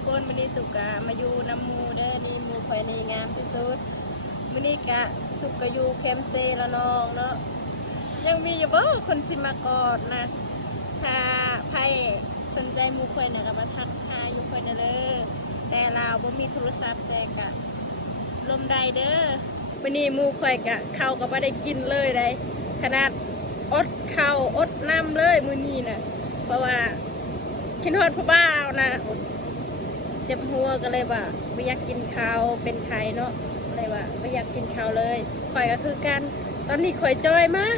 ทุกคนมื้อนี้สุกะมาอยู่น้ำหมูเด้อนี่หมูข่อยนี่งามที่สุดมื้อนี้กะสุกะอยู่แคมเซละน้องเนาะยังมีอยู่บ่คนสิมากอดนะถ้าไผสนใจหมูข่อยน่ะก็มาทักทายอยู่ข่อยน่ะเด้อแต่เราบ่มีโทรศัพท์แต่กะลมได้เด้อมื้อนี้หมูข่อยกะข้าวก็บ่ได้กินเลยได้ขนาดอดข้าวอดน้ำเลยมื้อนี้น่ะเพราะว่าคิดฮอดผู้บ่าวนะเจ็บหัวก็เลยว่าไม่อยากกินข้าวเป็นไข้เนาะเลยว่าไม่อยากกินข้าวเลยข่อยก็คือกันตอนนี้ข่อยจอยมาก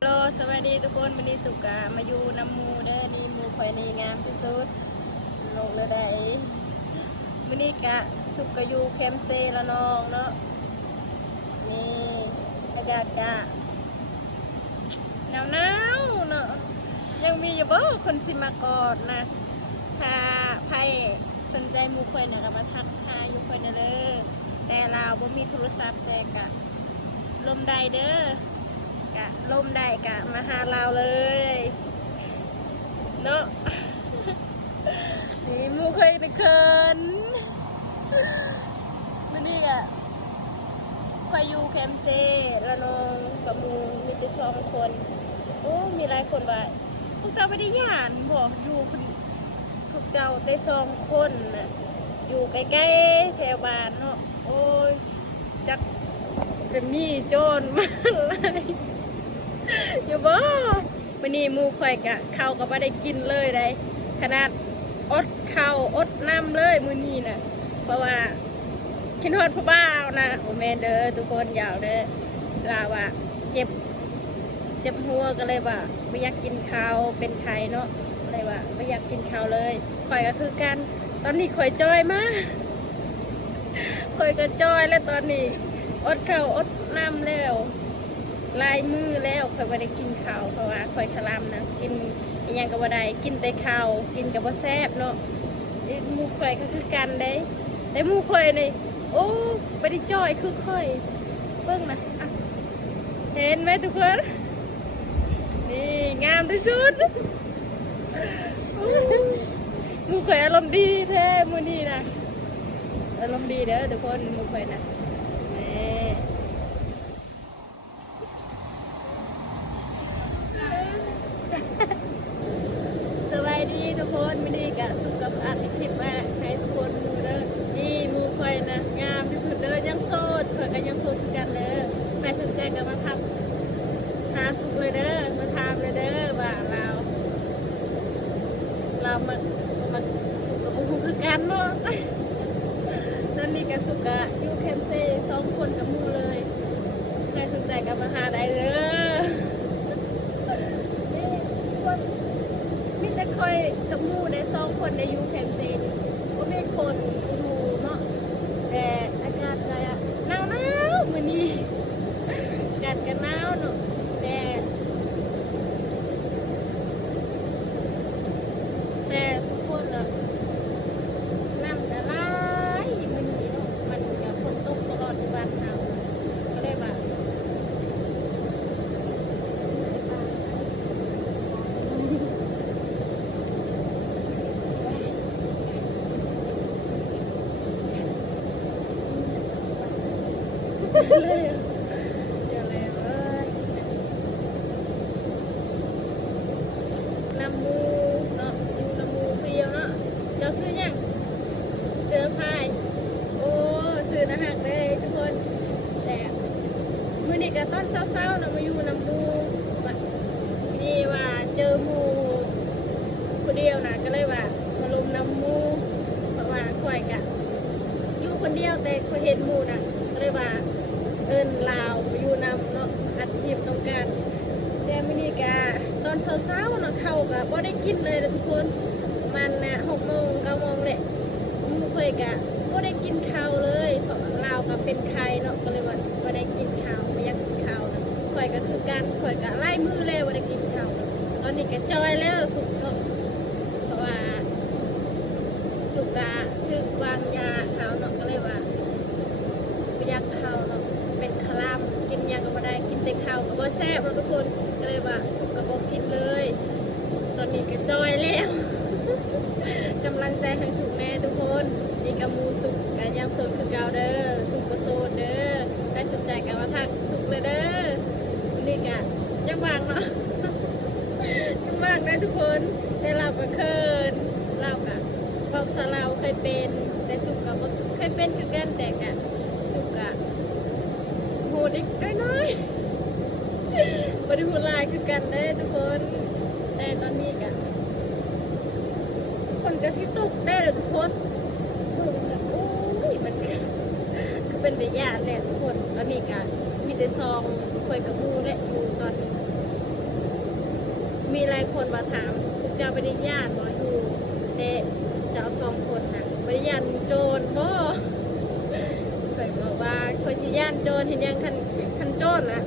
ฮัลโหลสวัสดีทุกคนวันนี้สุกะมาอยู่น้ำหมูเด้อนี่หมูข่อยนี่งามที่สุดลงเลยได้วันนี้กะสุกะอยู่แคมเซละน้องเนาะนี่อากาศกะหนาวเนาะยังมีอยู่บ่คนสิมากอดนะถ้าไผสนใจหมู่ข่อยน่ะก็มาทักทายอยู่ข่อยน่ะเด้อแต่เราบ่มีโทรศัพท์แต่กะลมได้เด้อกะลมได้กะมาหาเราเลยเนาะนี่หมู่ข่อยนี่เขินมื้อนี้กะข่อยอยู่แคมเซละน้องกับหมู่มีแต่2คนโอ้มีหลายคนว่าพวกเจ้าไม่ได้ย่านบอกอยู่คนพวกเจ้าได้2คนน่ะอยู่ใกล้ๆแถวบ้านเนาะโอ้ยจักจะมีโจรมาอะไรอยู่บ่มื้อนี้หมู่ข่อยกะข้าวก็บ่ได้กินเลยได้ขนาดอดข้าวอดน้ำเลยมื้อนี้น่ะเพราะว่าคิดฮอดผู้บ่าวนะโอ้แม่เด้อทุกคนอยากเด้อลาว่าเจ็บหัวก็เลยว่าไม่อยากกินข้าวเป็นไข้เนาะเลยว่าไม่อยากกินข้าวเลยข่อยก็คือกันตอนนี้ข่อยจอยมากข่อยก็จอยแล้วตอนนี้อดข้าวอดน้ำแล้วลายมือแล้วข่อยไม่ได้กินข้าวเพราะว่าข่อยขลำนะกินอย่างกับว่าใดกินแต่ข้าวกินกับว่าแซ่บเนาะหมูข่อยก็คือกันได้แต่หมูข่อยนี่โอ้ไม่ได้จอยคือข่อยเบิ่งนะเห็นไหมทุกคนนี่งามที่สุดมูข่อยอารมณ์ดีแท้มือนี้นะอารมณ์ดีเด้อทุกคนมูข่อยนะสวัสดีทุกคนมือนี้กะสุขภาพคลิปมาให้ทุกคนดูเด้อนี่มูข่อยนะงามที่สุดเด้อยังโสดข่อยก็ยังโสดกันเด้อใครสนใจก็มาทักหาสุกเลยเด้อมาทำเลยเด้อว่าเรามาสุกกับบุ้งคือกันเนาะตอนนี้กับสุกะอยู่แคมเซ่2คนกับมูเลยใครสนใจก็มาหาได้เด้อนี่คนมิแต่คอยกับมูใน2คนในอยู่แคมเซ่ก็ไม่คนดูเนาะแต่อากาศก็หนาวมื้อนี้อากาศก็หนาวเนาะแต่ทุกคนอะน้ำจะไหลมันนี่เนาะมันจะฝนตกตลอดวันเอาก็เลยว่าเลยเดี๋ยวเลยน้ำมูเนาะอยู่น้ำมูเปรี้ยวเนาะเจ้าซื้อยังเสื้อผ้าโอ้ซื้อนะฮักได้ทุกคนแต่มื้อนี้ก็ตอนเช้าๆนะมาอยู่น้ำมูนี่ว่าเจอหมูคนเดียวนะก็เลยว่ามาลุมน้ำมูเพราะว่าข่อยกะอยู่คนเดียวแต่ข่อยเห็นหมูน่ะก็เลยว่าเอิ้นลาวมาอยู่น้ำเนาะอัดคลิปต้องการแต่มื้อนี้กะตอนเช้าๆเนาะข้าวกะบ่ได้กินเลยนะทุกคนมันน่ะ6 โมง 9 โมงแหละหมูข่อยกะบ่ได้กินข้าวเลยเพราะลาวก็เป็นไข้เนาะก็เลยว่าบ่ได้กินข้าวไม่อยากกินข้าวนะข่อยก็คือกันข่อยกะไล่มือแล้วบ่ได้กินข้าวตอนนี้ก็จอยแล้วสุกเนาะเพราะว่าสุกกะถึกวางยาข้าวเนาะก็เลยว่าบ่อยากข้าวเนาะเป็นคลำ บ่แซ่บแล้วทุกคนก็เลยว่าสุกกระบอกกินเลยตอนนี้ก็จอยแล้ว กำลังใจให้สุกแน่ทุกคนนี่กระมูสุกกันยังโซนคือเก่าเด้อสุกก็โซนเด้อใครสนใจกันมาทักสุกเลยเด้อนี่กะยังวางเนาะ ยังวางได้ทุกคนแต่เราก็เคินเรากะพอกสลาวเคยเป็นแต่สุกก็บ่เคยเป็นคือกันแต่กะสุกกะโหดอีกน้อยๆบ่ได้โหดหลายคือกันเด้อทุกคนแต่ตอนนี้กะคนก็สิตกได้เลยทุกคนโอ้ยมันคือเป็นระยะแหละทุกคนตอนนี้ก็มีแต่ซองคุยกับมูและอยู่ตอนนี้ มีหลายคนมาถามพวกเจ้าไปได้ญาติบ่อยู่แต่เจ้าสองคนน่ะไปได้ญาติโจรบ่เคยบอกว่าเคยสิญาติโจรเห็นยังคันโจรน่ะ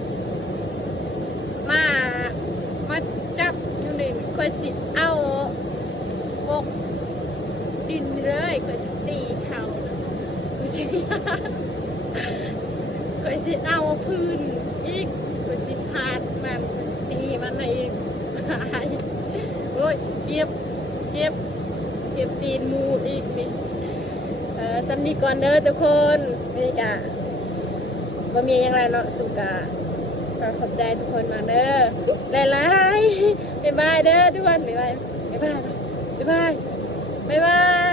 มาจับอยู่นี่เคยสิเอากกดินเลยเคยสิตีเขาไม่ใช่เคยสิเอาพื้นอีกเคยสิพาดมันตีมันอีกโอ้ยเก็บตีนมูอีกนี่สำนีก่อนเด้อทุกคนนี่กะบ่มีอย่างไรเนาะสุกะขอขอบใจทุกคนมาเด้อหลายๆบ๊ายบายเด้อทุกคนบ๊ายบายบ๊ายบายบ๊ายบายบ๊ายบาย